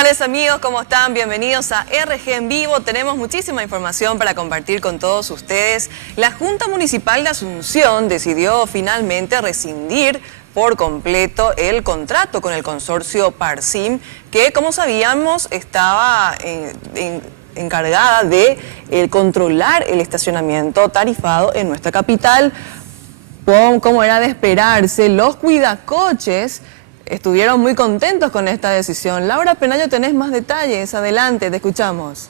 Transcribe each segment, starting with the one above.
tardes amigos, ¿cómo están? Bienvenidos a RG en Vivo. Tenemos muchísima información para compartir con todos ustedes. La Junta Municipal de Asunción decidió finalmente rescindir por completo el contrato con el consorcio Parsim, que como sabíamos estaba encargada de controlar el estacionamiento tarifado en nuestra capital. Como era de esperarse, los cuidacoches estuvieron muy contentos con esta decisión. Laura Penayo, tenés más detalles. Adelante, te escuchamos.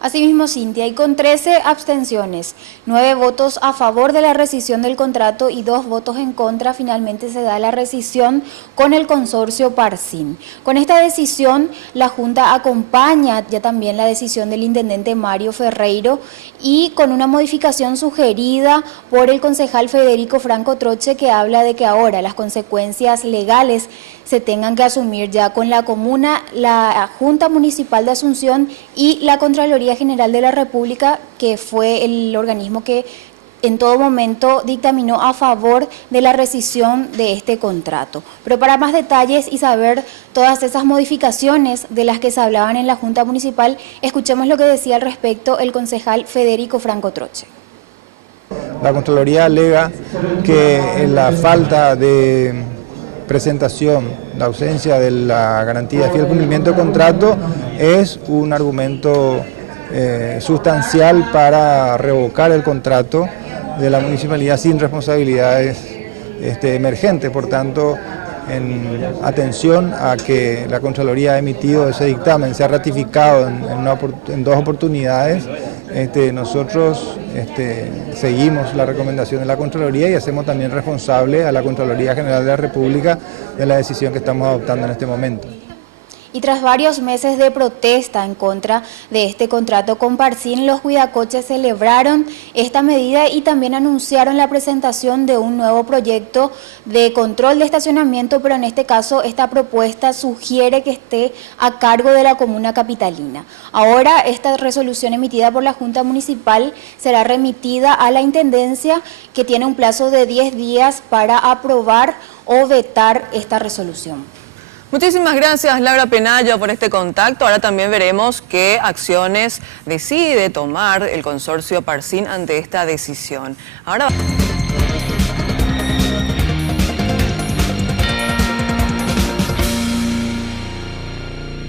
Asimismo, Cintia, y con 13 abstenciones, 9 votos a favor de la rescisión del contrato y 2 votos en contra, finalmente se da la rescisión con el consorcio Parsim. Con esta decisión, la Junta acompaña ya también la decisión del intendente Mario Ferreiro y con una modificación sugerida por el concejal Federico Franco Troche, que habla de que ahora las consecuencias legales se tengan que asumir ya con la comuna, la Junta Municipal de Asunción y la Contraloría General de la República, que fue el organismo que en todo momento dictaminó a favor de la rescisión de este contrato. Pero para más detalles y saber todas esas modificaciones de las que se hablaban en la Junta Municipal, escuchemos lo que decía al respecto el concejal Federico Franco Troche. La Contraloría alega que la falta de presentación, la ausencia de la garantía de fiel cumplimiento del contrato es un argumento sustancial para revocar el contrato de la municipalidad sin responsabilidades emergentes. Por tanto, en atención a que la Contraloría ha emitido ese dictamen, se ha ratificado en 2 oportunidades, nosotros seguimos la recomendación de la Contraloría y hacemos también responsable a la Contraloría General de la República de la decisión que estamos adoptando en este momento. Y tras varios meses de protesta en contra de este contrato con Parsim, los cuidacoches celebraron esta medida y también anunciaron la presentación de un nuevo proyecto de control de estacionamiento, pero en este caso esta propuesta sugiere que esté a cargo de la comuna capitalina. Ahora esta resolución emitida por la Junta Municipal será remitida a la Intendencia, que tiene un plazo de 10 días para aprobar o vetar esta resolución. Muchísimas gracias, Laura Penayo, por este contacto. Ahora también veremos qué acciones decide tomar el consorcio Parsim ante esta decisión. Ahora...